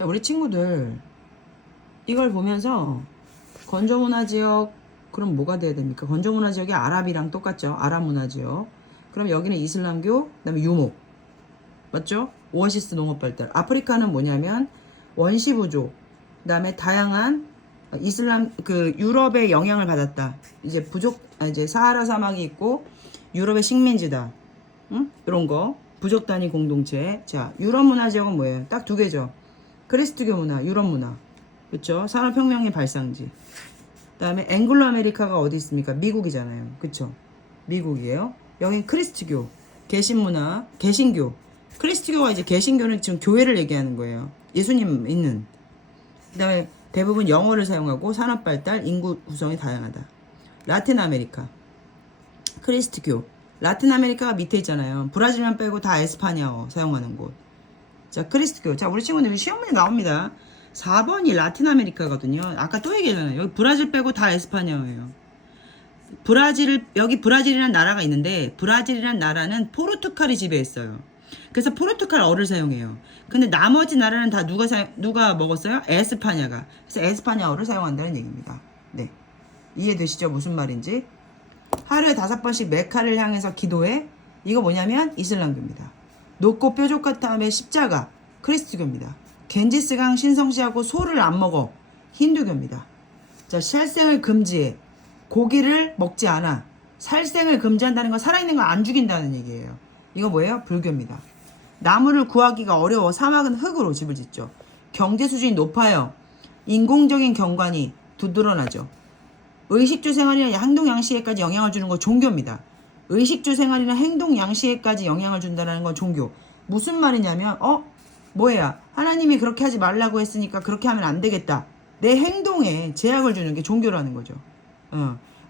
자, 우리 친구들 이걸 보면서 건조문화지역 그럼 뭐가 돼야 됩니까? 건조문화지역이 아랍이랑 똑같죠. 아랍 문화지역. 그럼 여기는 이슬람교, 그다음에 유목. 맞죠? 오아시스 농업 발달. 아프리카는 뭐냐면 원시 부족. 그다음에 다양한 이슬람 그 유럽의 영향을 받았다. 이제 이제 사하라 사막이 있고 유럽의 식민지다. 응? 이런 거. 부족 단위 공동체. 자, 유럽 문화 지역은 뭐예요? 딱 두 개죠. 그리스도교 문화, 유럽 문화. 그렇죠? 산업혁명의 발상지. 그다음에 앵글로 아메리카가 어디 있습니까? 미국이잖아요. 그렇죠? 미국이에요. 여긴 크리스트교, 개신문화, 개신교. 크리스트교가 이제 개신교는 지금 교회를 얘기하는 거예요. 예수님 있는. 그다음에 대부분 영어를 사용하고 산업 발달, 인구 구성이 다양하다. 라틴 아메리카, 크리스트교. 라틴 아메리카가 밑에 있잖아요. 브라질만 빼고 다 에스파냐어 사용하는 곳. 자, 크리스트교. 자, 우리 친구들 시험 문제 나옵니다. 4번이 라틴 아메리카거든요. 아까 또 얘기했잖아요. 여기 브라질 빼고 다 에스파냐어예요. 여기 브라질이라는 나라가 있는데 브라질이라는 나라는 포르투갈이 지배했어요. 그래서 포르투갈어를 사용해요. 근데 나머지 나라는 다 누가 먹었어요? 에스파냐가. 그래서 에스파냐어를 사용한다는 얘기입니다. 네. 이해되시죠? 무슨 말인지? 하루에 5번씩 메카를 향해서 기도해. 이거 뭐냐면 이슬람교입니다. 높고 뾰족한 다음에 십자가, 크리스트교입니다. 겐지스강 신성시하고 소를 안 먹어, 힌두교입니다. 자, 살생을 금지해. 고기를 먹지 않아. 살생을 금지한다는 건 살아있는 거 안 죽인다는 얘기예요. 이거 뭐예요? 불교입니다. 나무를 구하기가 어려워 사막은 흙으로 집을 짓죠. 경제 수준이 높아요. 인공적인 경관이 두드러나죠. 의식주 생활이나 행동 양식에까지 영향을 주는 건 종교입니다. 의식주 생활이나 행동 양식에까지 영향을 준다는 건 종교. 무슨 말이냐면 뭐야? 하나님이 그렇게 하지 말라고 했으니까 그렇게 하면 안 되겠다. 내 행동에 제약을 주는 게 종교라는 거죠.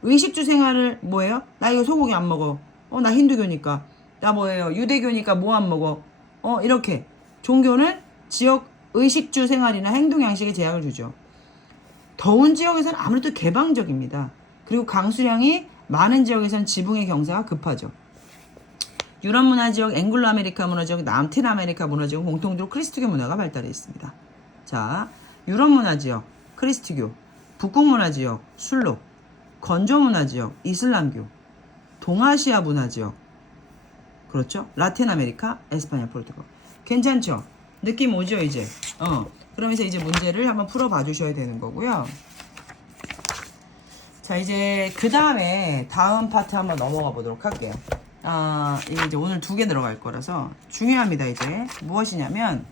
의식주 생활을 뭐예요? 나 이거 소고기 안 먹어. 나 힌두교니까. 나 뭐예요? 유대교니까 뭐 안 먹어. 이렇게. 종교는 지역 의식주 생활이나 행동 양식에 제약을 주죠. 더운 지역에서는 아무래도 개방적입니다. 그리고 강수량이 많은 지역에서는 지붕의 경사가 급하죠. 유럽 문화 지역, 앵글로 아메리카 문화 지역, 남틴 아메리카 문화 지역 공통적으로 크리스트교 문화가 발달해 있습니다. 자, 유럽 문화 지역, 크리스트교, 북극 문화 지역, 술록, 건조 문화 지역, 이슬람교, 동아시아 문화 지역, 그렇죠? 라틴 아메리카, 에스파냐, 포르투갈. 괜찮죠? 느낌 오죠, 이제? 그러면서 이제 문제를 한번 풀어봐 주셔야 되는 거고요. 자, 이제 그 다음에 다음 파트 한번 넘어가 보도록 할게요. 이게 이제 오늘 2개 들어갈 거라서 중요합니다. 이제 무엇이냐면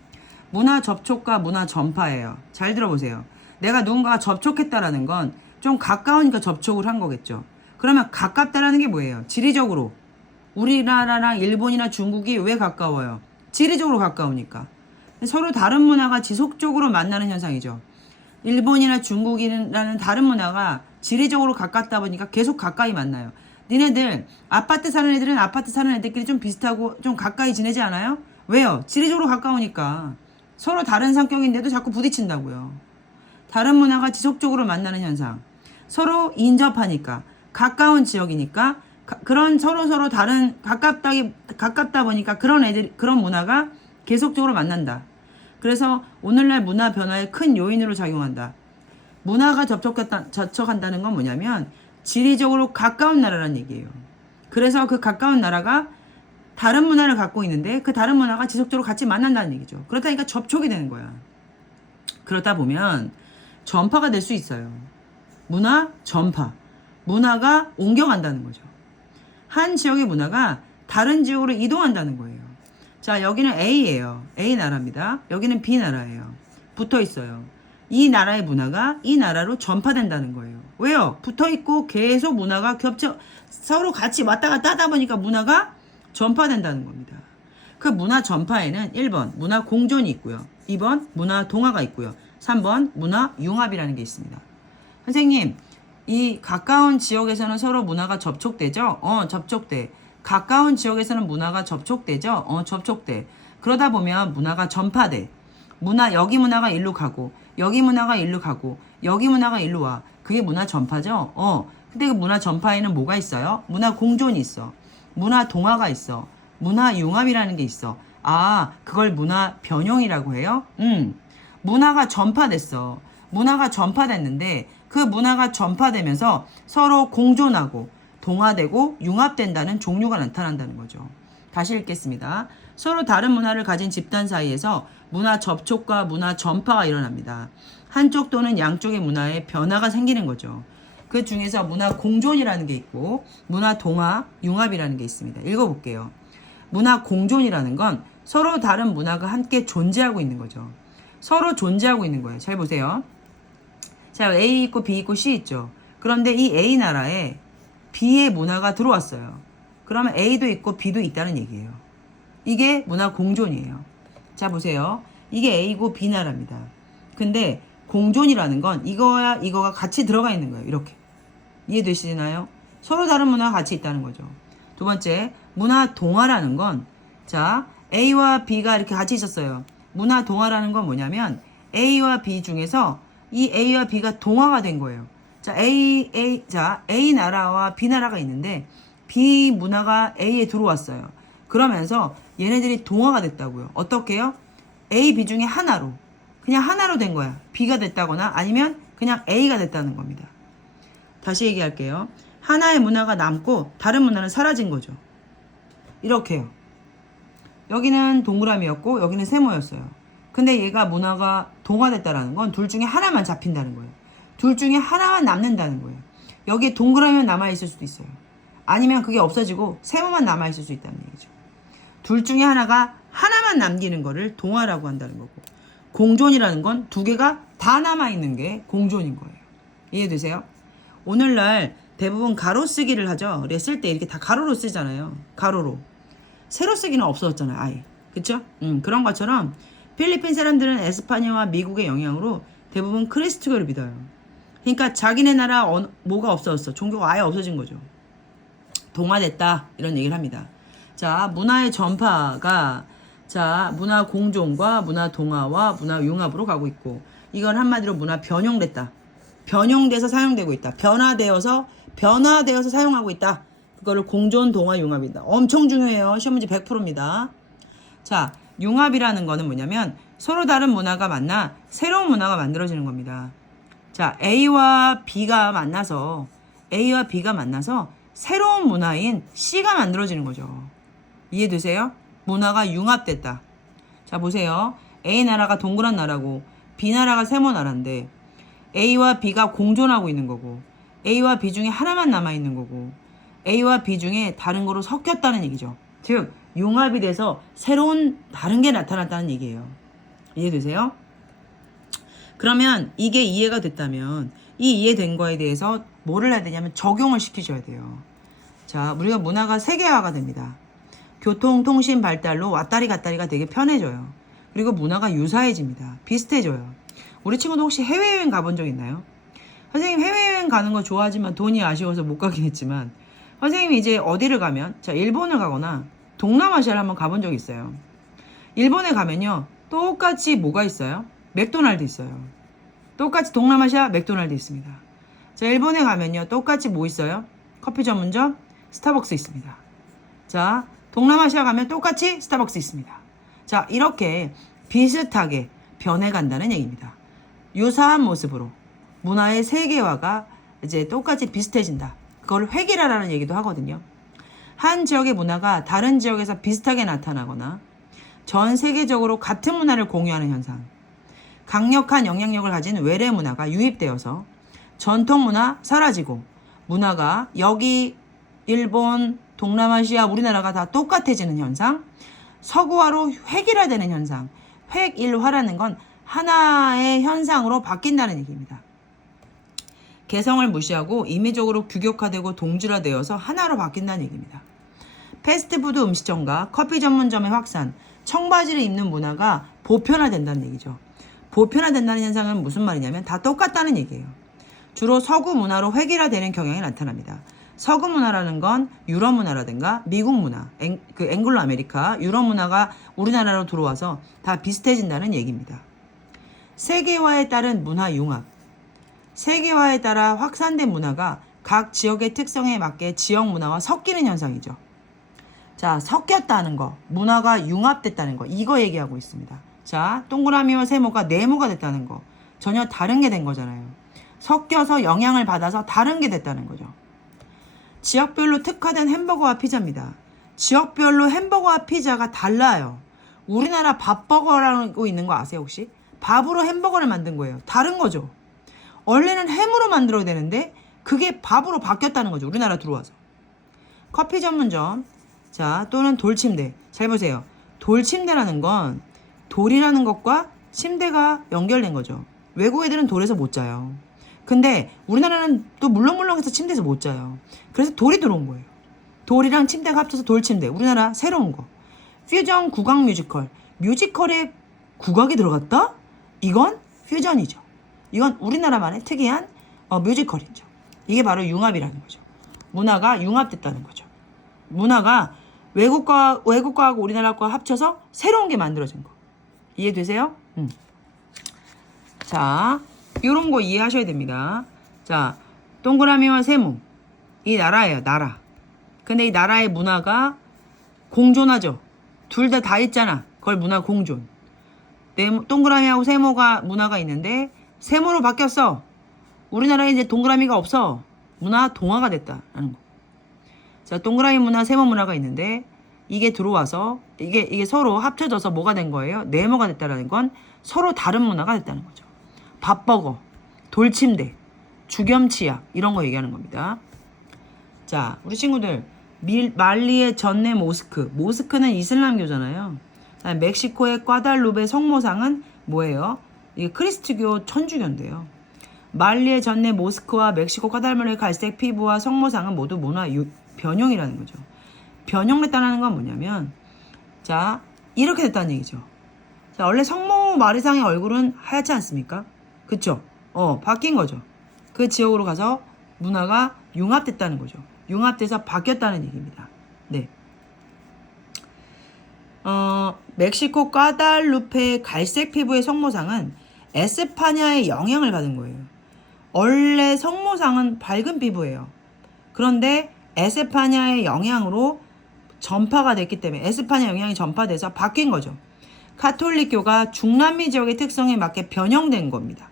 문화 접촉과 문화 전파예요. 잘 들어보세요. 내가 누군가가 접촉했다라는 건 좀 가까우니까 접촉을 한 거겠죠. 그러면 가깝다라는 게 뭐예요? 지리적으로 우리나라랑 일본이나 중국이 왜 가까워요? 지리적으로 가까우니까. 서로 다른 문화가 지속적으로 만나는 현상이죠. 일본이나 중국이라는 다른 문화가 지리적으로 가깝다 보니까 계속 가까이 만나요. 니네들 아파트 사는 애들은 아파트 사는 애들끼리 좀 비슷하고 좀 가까이 지내지 않아요? 왜요? 지리적으로 가까우니까. 서로 다른 성격인데도 자꾸 부딪힌다고요. 다른 문화가 지속적으로 만나는 현상. 서로 인접하니까. 가까운 지역이니까. 그런 서로 다른 가깝다 보니까 그런 문화가 계속적으로 만난다. 그래서 오늘날 문화 변화에 큰 요인으로 작용한다. 문화가 접촉한다는 건 뭐냐면 지리적으로 가까운 나라라는 얘기예요. 그래서 그 가까운 나라가 다른 문화를 갖고 있는데 그 다른 문화가 지속적으로 같이 만난다는 얘기죠. 그렇다니까 접촉이 되는 거야. 그러다 보면 전파가 될 수 있어요. 문화 전파. 문화가 옮겨간다는 거죠. 한 지역의 문화가 다른 지역으로 이동한다는 거예요. 자, 여기는 A예요. A 나라입니다. 여기는 B 나라예요. 붙어 있어요. 이 나라의 문화가 이 나라로 전파된다는 거예요. 왜요? 붙어 있고 계속 문화가 서로 같이 왔다 갔다 하다 보니까 문화가 전파된다는 겁니다. 그 문화 전파에는 1번 문화 공존이 있고요. 2번 문화 동화가 있고요. 3번 문화 융합이라는 게 있습니다. 선생님, 이 가까운 지역에서는 서로 문화가 접촉되죠? 접촉돼. 가까운 지역에서는 문화가 접촉되죠? 접촉돼. 그러다 보면 문화가 전파돼. 여기 문화가 일로 가고, 여기 문화가 일로 가고, 여기 문화가 일로 와. 그게 문화 전파죠? 근데 그 문화 전파에는 뭐가 있어요? 문화 공존이 있어. 문화 동화가 있어. 문화 융합이라는 게 있어. 그걸 문화 변형이라고 해요? 문화가 전파됐어. 문화가 전파됐는데 그 문화가 전파되면서 서로 공존하고 동화되고 융합된다는 종류가 나타난다는 거죠. 다시 읽겠습니다. 서로 다른 문화를 가진 집단 사이에서 문화 접촉과 문화 전파가 일어납니다. 한쪽 또는 양쪽의 문화에 변화가 생기는 거죠. 그 중에서 문화 공존이라는 게 있고 문화 동화, 융합이라는 게 있습니다. 읽어볼게요. 문화 공존이라는 건 서로 다른 문화가 함께 존재하고 있는 거죠. 서로 존재하고 있는 거예요. 잘 보세요. 자, A 있고 B 있고 C 있죠. 그런데 이 A 나라에 B의 문화가 들어왔어요. 그러면 A도 있고 B도 있다는 얘기예요. 이게 문화 공존이에요. 자, 보세요. 이게 A고 B 나라입니다. 근데 공존이라는 건 이거와 이거가 같이 들어가 있는 거예요. 이렇게. 이해되시나요? 서로 다른 문화가 같이 있다는 거죠. 두 번째, 문화 동화라는 건, 자, A와 B가 이렇게 같이 있었어요. 문화 동화라는 건 뭐냐면 A와 B 중에서 이 A와 B가 동화가 된 거예요. 자, A 나라와 B 나라가 있는데 B 문화가 A에 들어왔어요. 그러면서 얘네들이 동화가 됐다고요. 어떻게요? A, B 중에 하나로. 그냥 하나로 된 거야. B가 됐다거나 아니면 그냥 A가 됐다는 겁니다. 다시 얘기할게요. 하나의 문화가 남고 다른 문화는 사라진 거죠. 이렇게요. 여기는 동그라미였고 여기는 세모였어요. 근데 얘가 문화가 동화됐다라는 건 둘 중에 하나만 잡힌다는 거예요. 둘 중에 하나만 남는다는 거예요. 여기에 동그라미만 남아있을 수도 있어요. 아니면 그게 없어지고 세모만 남아있을 수 있다는 얘기죠. 둘 중에 하나가 하나만 남기는 거를 동화라고 한다는 거고, 공존이라는 건 두 개가 다 남아있는 게 공존인 거예요. 이해되세요? 오늘날 대부분 가로 쓰기를 하죠. 우리가 쓸 때 이렇게 다 가로로 쓰잖아요. 가로로. 세로 쓰기는 없어졌잖아요. 아예. 그쵸? 그런 것처럼 필리핀 사람들은 에스파냐와 미국의 영향으로 대부분 크리스트교를 믿어요. 그러니까 자기네 나라 뭐가 없어졌어. 종교가 아예 없어진 거죠. 동화됐다. 이런 얘기를 합니다. 자, 문화의 전파가 자, 문화 공존과 문화 동화와 문화 융합으로 가고 있고, 이건 한마디로 문화 변형됐다. 변형돼서 사용되고 있다. 변화되어서 사용하고 있다. 그거를 공존, 동화, 융합이다. 엄청 중요해요. 시험 문제 100%입니다. 자, 융합이라는 거는 뭐냐면 서로 다른 문화가 만나 새로운 문화가 만들어지는 겁니다. 자, A와 B가 만나서 새로운 문화인 C가 만들어지는 거죠. 이해되세요? 문화가 융합됐다. 자, 보세요. A 나라가 동그란 나라고 B 나라가 세모 나라인데 A와 B가 공존하고 있는 거고 A와 B 중에 하나만 남아있는 거고 A와 B 중에 다른 거로 섞였다는 얘기죠. 즉 융합이 돼서 새로운 다른 게 나타났다는 얘기예요. 이해되세요? 그러면 이게 이해가 됐다면 이 이해된 거에 대해서 뭐를 해야 되냐면 적용을 시키셔야 돼요. 자, 우리가 문화가 세계화가 됩니다. 교통, 통신 발달로 왔다리 갔다리가 되게 편해져요. 그리고 문화가 유사해집니다. 비슷해져요. 우리 친구도 혹시 해외여행 가본 적 있나요? 선생님 해외여행 가는 거 좋아하지만 돈이 아쉬워서 못 가긴 했지만, 선생님이 이제 어디를 가면, 자, 일본을 가거나 동남아시아를 한번 가본 적이 있어요. 일본에 가면요, 똑같이 뭐가 있어요? 맥도날드 있어요. 똑같이 동남아시아 맥도날드 있습니다. 자, 일본에 가면요, 똑같이 뭐 있어요? 커피 전문점 스타벅스 있습니다. 자, 동남아시아 가면 똑같이 스타벅스 있습니다. 자, 이렇게 비슷하게 변해간다는 얘기입니다. 유사한 모습으로 문화의 세계화가 이제 똑같이 비슷해진다. 그걸 획일화라는 얘기도 하거든요. 한 지역의 문화가 다른 지역에서 비슷하게 나타나거나 전 세계적으로 같은 문화를 공유하는 현상, 강력한 영향력을 가진 외래 문화가 유입되어서 전통 문화 사라지고 문화가 여기 일본, 동남아시아, 우리나라가 다 똑같아지는 현상, 서구화로 획일화되는 현상. 획일화라는 건 하나의 현상으로 바뀐다는 얘기입니다. 개성을 무시하고 임의적으로 규격화되고 동질화되어서 하나로 바뀐다는 얘기입니다. 패스트푸드 음식점과 커피 전문점의 확산, 청바지를 입는 문화가 보편화된다는 얘기죠. 보편화된다는 현상은 무슨 말이냐면 다 똑같다는 얘기예요. 주로 서구 문화로 획일화되는 경향이 나타납니다. 서구 문화라는 건 유럽 문화라든가 미국 문화, 앵글로 아메리카, 유럽 문화가 우리나라로 들어와서 다 비슷해진다는 얘기입니다. 세계화에 따른 문화 융합. 세계화에 따라 확산된 문화가 각 지역의 특성에 맞게 지역 문화와 섞이는 현상이죠. 자, 섞였다는 거, 문화가 융합됐다는 거, 이거 얘기하고 있습니다. 자, 동그라미와 세모가 네모가 됐다는 거. 전혀 다른 게 된 거잖아요. 섞여서 영향을 받아서 다른 게 됐다는 거죠. 지역별로 특화된 햄버거와 피자입니다. 지역별로 햄버거와 피자가 달라요. 우리나라 밥버거라고 있는 거 아세요 혹시? 밥으로 햄버거를 만든 거예요. 다른 거죠. 원래는 햄으로 만들어야 되는데 그게 밥으로 바뀌었다는 거죠. 우리나라 들어와서. 커피 전문점, 자, 또는 돌침대. 잘 보세요. 돌침대라는 건 돌이라는 것과 침대가 연결된 거죠. 외국 애들은 돌에서 못 자요. 근데 우리나라는 또 물렁물렁해서 침대에서 못 자요. 그래서 돌이 들어온 거예요. 돌이랑 침대가 합쳐서 돌침대. 우리나라 새로운 거. 퓨전 국악 뮤지컬. 뮤지컬에 국악이 들어갔다? 이건 퓨전이죠. 이건 우리나라만의 특이한 뮤지컬이죠. 이게 바로 융합이라는 거죠. 문화가 융합됐다는 거죠. 문화가 외국과하고 우리나라 거 합쳐서 새로운 게 만들어진 거. 이해되세요? 자, 요런 거 이해하셔야 됩니다. 자, 동그라미와 세모. 이 나라예요, 나라. 근데 이 나라의 문화가 공존하죠. 둘 다 있잖아. 그걸 문화 공존. 동그라미하고 세모가 문화가 있는데 세모로 바뀌었어. 우리나라에 이제 동그라미가 없어. 문화 동화가 됐다라는 거. 자, 동그라미 문화, 세모 문화가 있는데 이게 들어와서 이게 서로 합쳐져서 뭐가 된 거예요? 네모가 됐다라는 건 서로 다른 문화가 됐다는 거죠. 밥버거, 돌침대, 주겸치약 이런 거 얘기하는 겁니다. 자, 우리 친구들 말리의 전내 모스크. 모스크는 이슬람교잖아요. 멕시코의 꽈달루베 성모상은 뭐예요? 이게 크리스트교 천주교인데요. 말리의 전내 모스크와 멕시코 꽈달루베의 갈색 피부와 성모상은 모두 문화 변형이라는 거죠. 변형됐다는 건 뭐냐면, 자, 이렇게 됐다는 얘기죠. 자, 원래 성모 마리상의 얼굴은 하얗지 않습니까? 그쵸? 바뀐 거죠. 그 지역으로 가서 문화가 융합됐다는 거죠. 융합돼서 바뀌었다는 얘기입니다. 네. 멕시코 꽈달루페 갈색 피부의 성모상은 에스파냐의 영향을 받은 거예요. 원래 성모상은 밝은 피부예요. 그런데 에스파냐의 영향으로 전파가 됐기 때문에 에스파냐 영향이 전파돼서 바뀐 거죠. 가톨릭교가 중남미 지역의 특성에 맞게 변형된 겁니다.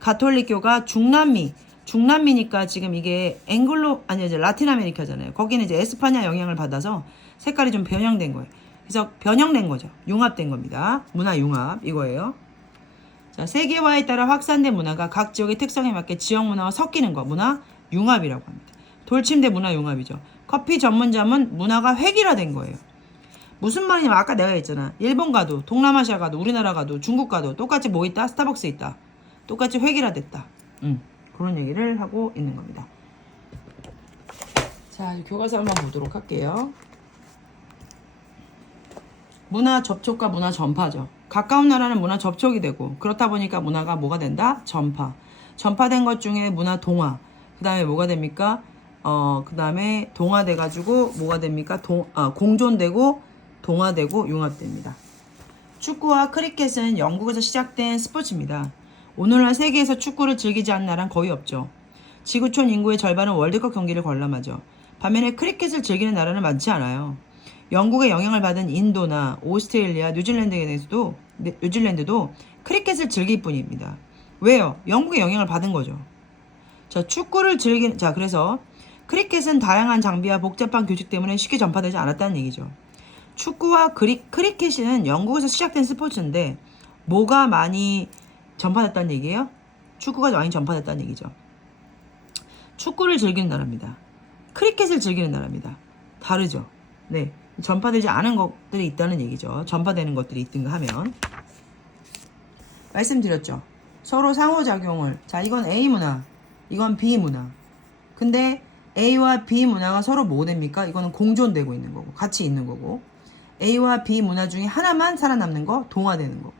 가톨릭교가 중남미니까 지금 이게 이제 라틴 아메리카잖아요. 거기는 이제 에스파냐 영향을 받아서 색깔이 좀 변형된 거예요. 그래서 변형된 거죠. 융합된 겁니다. 문화 융합 이거예요. 자, 세계화에 따라 확산된 문화가 각 지역의 특성에 맞게 지역 문화와 섞이는 거 문화 융합이라고 합니다. 돌침대 문화 융합이죠. 커피 전문점은 문화가 획일화된 거예요. 무슨 말이냐면 아까 내가 했잖아. 일본 가도 동남아시아 가도 우리나라 가도 중국 가도 똑같이 뭐 있다? 스타벅스 있다. 똑같이 획일화됐다. 그런 얘기를 하고 있는 겁니다. 자, 교과서 한번 보도록 할게요. 문화 접촉과 문화 전파죠. 가까운 나라는 문화 접촉이 되고 그렇다 보니까 문화가 뭐가 된다? 전파. 전파된 것 중에 문화 동화. 그 다음에 뭐가 됩니까? 그 다음에 동화돼가지고 뭐가 됩니까? 공존되고 동화되고 융합됩니다. 축구와 크리켓은 영국에서 시작된 스포츠입니다. 오늘날 세계에서 축구를 즐기지 않는 나라는 거의 없죠. 지구촌 인구의 절반은 월드컵 경기를 관람하죠. 반면에 크리켓을 즐기는 나라는 많지 않아요. 영국의 영향을 받은 인도나 오스트레일리아, 뉴질랜드도 크리켓을 즐길 뿐입니다. 왜요? 영국의 영향을 받은 거죠. 자, 그래서 크리켓은 다양한 장비와 복잡한 규칙 때문에 쉽게 전파되지 않았다는 얘기죠. 축구와 크리켓은 영국에서 시작된 스포츠인데 뭐가 많이 전파됐다는 얘기예요? 축구가 많이 전파됐다는 얘기죠. 축구를 즐기는 나라입니다. 크리켓을 즐기는 나라입니다. 다르죠. 네, 전파되지 않은 것들이 있다는 얘기죠. 전파되는 것들이 있든가 하면 말씀드렸죠. 서로 상호작용을. 자, 이건 A 문화, 이건 B 문화. 근데 A와 B 문화가 서로 뭐 됩니까? 이거는 공존되고 있는 거고 같이 있는 거고 A와 B 문화 중에 하나만 살아남는 거 동화되는 거.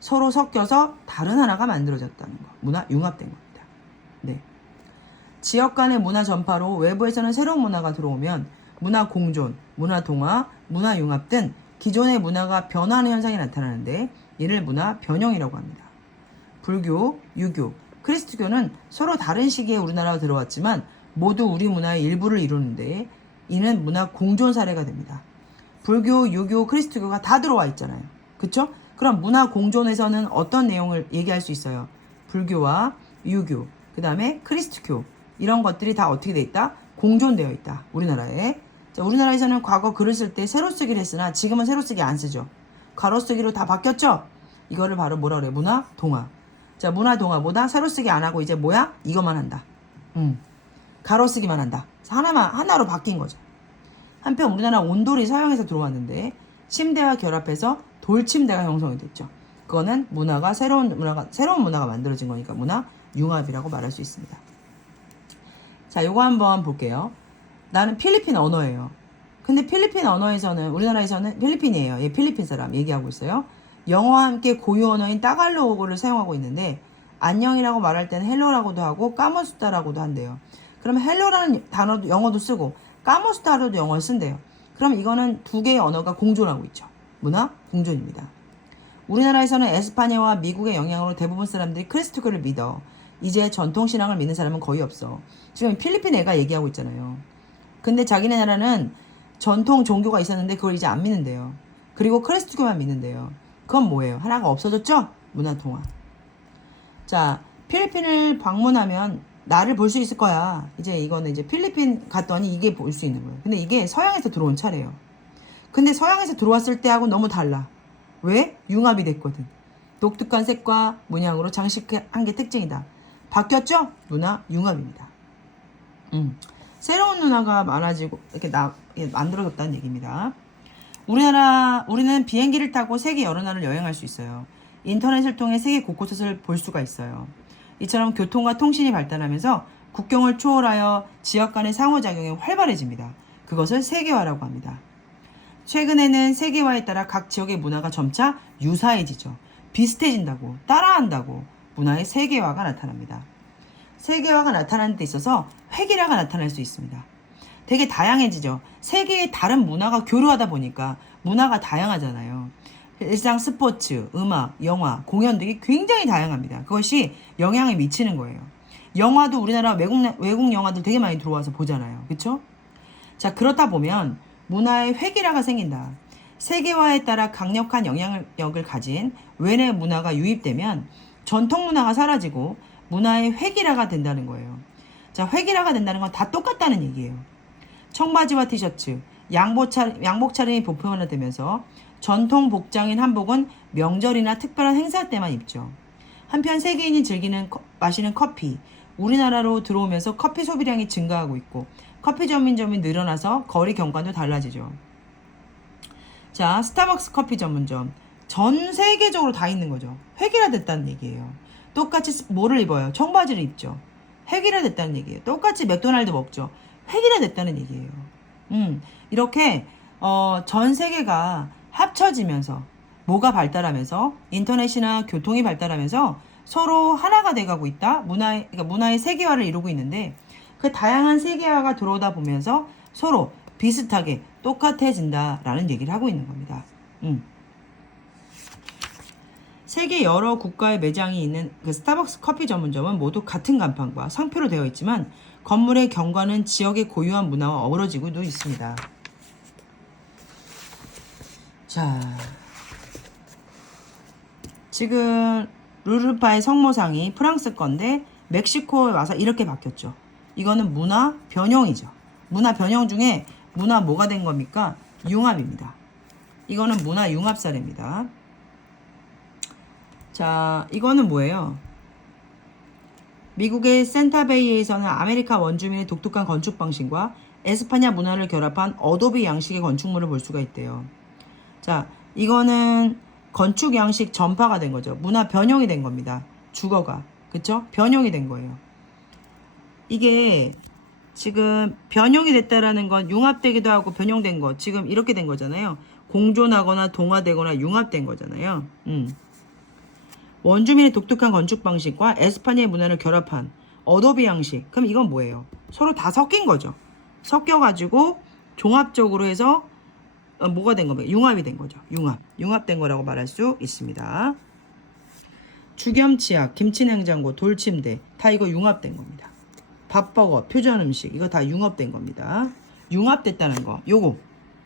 서로 섞여서 다른 하나가 만들어졌다는 거. 문화 융합된 겁니다. 네. 지역 간의 문화 전파로 외부에서는 새로운 문화가 들어오면 문화 공존, 문화 동화, 문화 융합 등 기존의 문화가 변화하는 현상이 나타나는데 이를 문화 변형이라고 합니다. 불교, 유교, 크리스트교는 서로 다른 시기에 우리나라로 들어왔지만 모두 우리 문화의 일부를 이루는데 이는 문화 공존 사례가 됩니다. 불교, 유교, 크리스트교가 다 들어와 있잖아요. 그쵸? 그럼 문화 공존에서는 어떤 내용을 얘기할 수 있어요? 불교와 유교, 그 다음에 크리스트교 이런 것들이 다 어떻게 돼 있다? 공존되어 있다. 우리나라에. 자, 우리나라에서는 과거 글을 쓸 때 세로 쓰기를 했으나 지금은 세로 쓰기 안 쓰죠. 가로 쓰기로 다 바뀌었죠? 이거를 바로 뭐라 그래? 문화 동화. 자, 문화 동화보다 세로 쓰기 안 하고 이제 뭐야? 이것만 한다. 가로 쓰기만 한다. 하나로 바뀐 거죠. 한편 우리나라 온돌이 서양에서 들어왔는데 침대와 결합해서 돌침대가 형성이 됐죠. 그거는 새로운 문화가 만들어진 거니까 문화 융합이라고 말할 수 있습니다. 자, 요거 한번 볼게요. 나는 필리핀 언어예요. 근데 필리핀 언어에서는 우리나라에서는 필리핀이에요. 얘 필리핀 사람 얘기하고 있어요. 영어와 함께 고유 언어인 따갈로그를 사용하고 있는데 안녕이라고 말할 때는 헬로라고도 하고 까모스타라고도 한대요. 그러면 헬로라는 단어도 영어도 쓰고 까모스타로도 영어를 쓴대요. 그럼 이거는 두 개의 언어가 공존하고 있죠. 문화 공존입니다. 우리나라에서는 에스파냐와 미국의 영향으로 대부분 사람들이 크리스토교를 믿어. 이제 전통신앙을 믿는 사람은 거의 없어. 지금 필리핀 애가 얘기하고 있잖아요. 근데 자기네 나라는 전통 종교가 있었는데 그걸 이제 안 믿는데요. 그리고 크리스토교만 믿는데요. 그건 뭐예요? 하나가 없어졌죠? 문화 통화. 자, 필리핀을 방문하면 나를 볼 수 있을 거야. 이거는 이제 필리핀 갔더니 이게 볼 수 있는 거예요. 근데 이게 서양에서 들어온 차래요. 근데 서양에서 들어왔을 때하고 너무 달라. 왜? 융합이 됐거든. 독특한 색과 문양으로 장식한 게 특징이다. 바뀌었죠? 문화 융합입니다. 새로운 문화가 많아지고 이렇게 만들어졌다는 얘기입니다. 우리는 비행기를 타고 세계 여러 나라를 여행할 수 있어요. 인터넷을 통해 세계 곳곳을 볼 수가 있어요. 이처럼 교통과 통신이 발달하면서 국경을 초월하여 지역 간의 상호작용이 활발해집니다. 그것을 세계화라고 합니다. 최근에는 세계화에 따라 각 지역의 문화가 점차 유사해지죠. 비슷해진다고, 따라한다고 문화의 세계화가 나타납니다. 세계화가 나타나는 데 있어서 획일화가 나타날 수 있습니다. 되게 다양해지죠. 세계의 다른 문화가 교류하다 보니까 문화가 다양하잖아요. 일상 스포츠, 음악, 영화, 공연 등이 굉장히 다양합니다. 그것이 영향을 미치는 거예요. 영화도 우리나라 외국 영화들 되게 많이 들어와서 보잖아요. 그렇죠? 자, 그렇다 보면 문화의 획일화가 생긴다. 세계화에 따라 강력한 영향력을 가진 외래 문화가 유입되면 전통 문화가 사라지고 문화의 획일화가 된다는 거예요. 자, 획일화가 된다는 건 다 똑같다는 얘기예요. 청바지와 티셔츠, 양복 차림이 보편화되면서 전통 복장인 한복은 명절이나 특별한 행사 때만 입죠. 한편 세계인이 마시는 커피, 우리나라로 들어오면서 커피 소비량이 증가하고 있고 커피 전문점이 늘어나서 거리 경관도 달라지죠. 자, 스타벅스 커피 전문점. 전 세계적으로 다 있는 거죠. 획일화됐다는 얘기예요. 똑같이 뭐를 입어요? 청바지를 입죠. 획일화됐다는 얘기예요. 똑같이 맥도날드 먹죠. 획일화됐다는 얘기예요. 이렇게 전 세계가 합쳐지면서 뭐가 발달하면서 인터넷이나 교통이 발달하면서 서로 하나가 돼가고 있다. 그러니까 문화의 세계화를 이루고 있는데 그 다양한 세계화가 들어오다 보면서 서로 비슷하게 똑같아진다라는 얘기를 하고 있는 겁니다. 세계 여러 국가의 매장이 있는 그 스타벅스 커피 전문점은 모두 같은 간판과 상표로 되어 있지만 건물의 경관은 지역의 고유한 문화와 어우러지고도 있습니다. 자, 지금 루르파의 성모상이 프랑스 건데 멕시코에 와서 이렇게 바뀌었죠. 이거는 문화 변형이죠. 문화 변형 중에 문화 뭐가 된 겁니까? 융합입니다. 이거는 문화 융합 사례입니다. 자, 이거는 뭐예요? 미국의 센타베이에서는 아메리카 원주민의 독특한 건축 방식과 에스파냐 문화를 결합한 어도비 양식의 건축물을 볼 수가 있대요. 자, 이거는 건축 양식 전파가 된 거죠. 문화 변형이 된 겁니다. 주거가. 그쵸? 변형이 된 거예요. 이게 지금 변형이 됐다라는 건 융합되기도 하고 변형된 거. 지금 이렇게 된 거잖아요. 공존하거나 동화되거나 융합된 거잖아요. 원주민의 독특한 건축 방식과 에스파냐의 문화를 결합한 어도비 양식. 그럼 이건 뭐예요? 서로 다 섞인 거죠. 섞여가지고 종합적으로 해서 뭐가 된 겁니까? 융합이 된 거죠. 융합된 거라고 말할 수 있습니다. 주겸치약, 김치냉장고, 돌침대 다 이거 융합된 겁니다. 밥버거, 퓨전 음식 이거 다 융합된 겁니다. 융합됐다는 거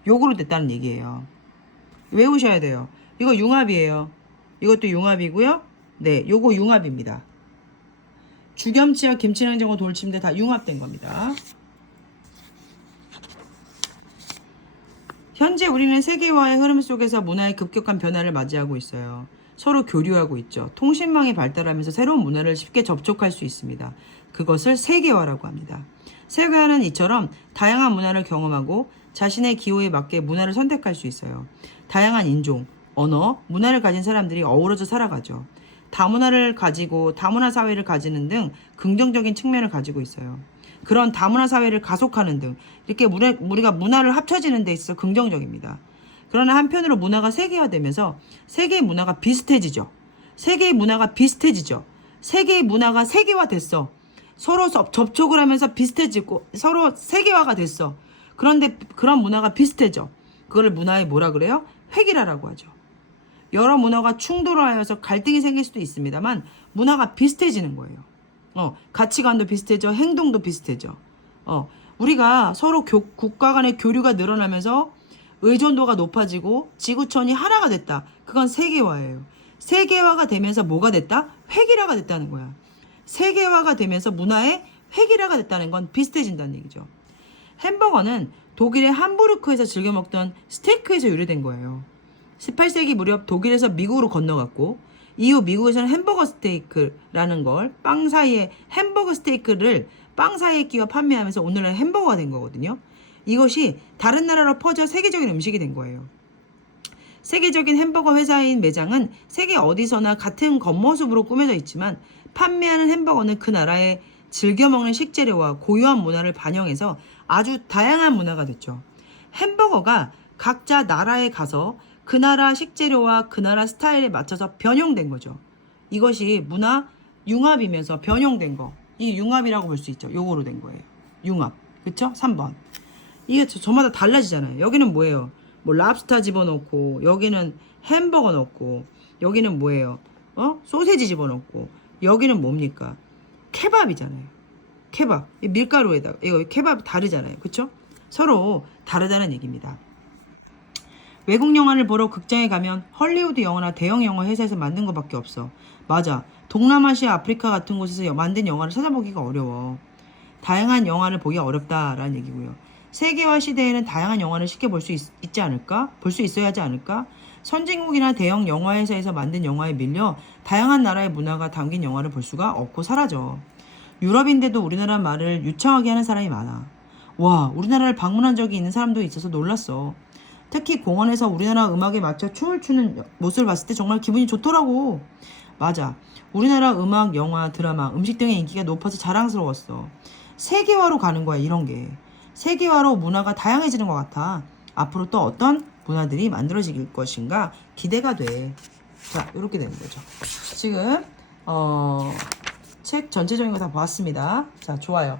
요거로 됐다는 얘기예요. 외우셔야 돼요. 이거 융합이에요. 이것도 융합이고요. 네, 요거 융합입니다. 주겸치와 김치냉장고 돌침대 다 융합된 겁니다. 현재 우리는 세계화의 흐름 속에서 문화의 급격한 변화를 맞이하고 있어요. 서로 교류하고 있죠. 통신망이 발달하면서 새로운 문화를 쉽게 접촉할 수 있습니다. 그것을 세계화라고 합니다. 세계화는 이처럼 다양한 문화를 경험하고 자신의 기호에 맞게 문화를 선택할 수 있어요. 다양한 인종, 언어, 문화를 가진 사람들이 어우러져 살아가죠. 다문화를 가지고 다문화 사회를 가지는 등 긍정적인 측면을 가지고 있어요. 그런 다문화 사회를 가속하는 등 이렇게 우리가 문화를 합쳐지는 데 있어서 긍정적입니다. 그러나 한편으로 문화가 세계화되면서 세계의 문화가 비슷해지죠. 세계의 문화가 비슷해지죠. 세계의 문화가 세계화됐어. 서로 접촉을 하면서 비슷해지고 서로 세계화가 됐어. 그런데 그런 문화가 비슷해져. 그거를 문화의 뭐라 그래요? 획일화라고 하죠. 여러 문화가 충돌하여서 갈등이 생길 수도 있습니다만 문화가 비슷해지는 거예요. 가치관도 비슷해져, 행동도 비슷해져. 우리가 서로 국가 간의 교류가 늘어나면서 의존도가 높아지고 지구촌이 하나가 됐다. 그건 세계화예요. 세계화가 되면서 뭐가 됐다? 획일화가 됐다는 거야. 세계화가 되면서 문화의 획일화가 됐다는 건 비슷해진다는 얘기죠. 햄버거는 독일의 함부르크에서 즐겨 먹던 스테이크에서 유래된 거예요. 18세기 무렵 독일에서 미국으로 건너갔고 이후 미국에서는 햄버거 스테이크라는 걸 빵 사이에 햄버거 스테이크를 빵 사이에 끼워 판매하면서 오늘날 햄버거가 된 거거든요. 이것이 다른 나라로 퍼져 세계적인 음식이 된 거예요. 세계적인 햄버거 회사인 매장은 세계 어디서나 같은 겉모습으로 꾸며져 있지만 판매하는 햄버거는 그 나라의 즐겨 먹는 식재료와 고유한 문화를 반영해서 아주 다양한 문화가 됐죠. 햄버거가 각자 나라에 가서 그 나라 식재료와 그 나라 스타일에 맞춰서 변형된 거죠. 이것이 문화 융합이면서 변형된 거. 이 융합이라고 볼 수 있죠. 요거로 된 거예요. 융합. 그쵸? 3번. 이게 저마다 달라지잖아요. 여기는 뭐예요? 뭐 랍스타 집어넣고 여기는 햄버거 넣고 여기는 뭐예요? 소세지 집어넣고 여기는 뭡니까? 케밥이잖아요. 케밥. 밀가루에다가 이거 케밥 다르잖아요. 그쵸? 서로 다르다는 얘기입니다. 외국 영화를 보러 극장에 가면 헐리우드 영화나 대형 영화 회사에서 만든 것밖에 없어. 맞아. 동남아시아, 아프리카 같은 곳에서 만든 영화를 찾아보기가 어려워. 다양한 영화를 보기 어렵다라는 얘기고요. 세계화 시대에는 다양한 영화를 쉽게 볼 수 있지 않을까? 볼 수 있어야 하지 않을까? 선진국이나 대형 영화 회사에서 만든 영화에 밀려 다양한 나라의 문화가 담긴 영화를 볼 수가 없고 사라져. 유럽인데도 우리나라 말을 유창하게 하는 사람이 많아. 와, 우리나라를 방문한 적이 있는 사람도 있어서 놀랐어. 특히 공원에서 우리나라 음악에 맞춰 춤을 추는 모습을 봤을 때 정말 기분이 좋더라고. 맞아. 우리나라 음악, 영화, 드라마, 음식 등의 인기가 높아서 자랑스러웠어. 세계화로 가는 거야, 이런 게. 세계화로 문화가 다양해지는 것 같아. 앞으로 또 어떤 문화들이 만들어질 것인가 기대가 돼. 자, 이렇게 되는 거죠. 지금 책 전체적인 거 다 봤습니다. 자, 좋아요.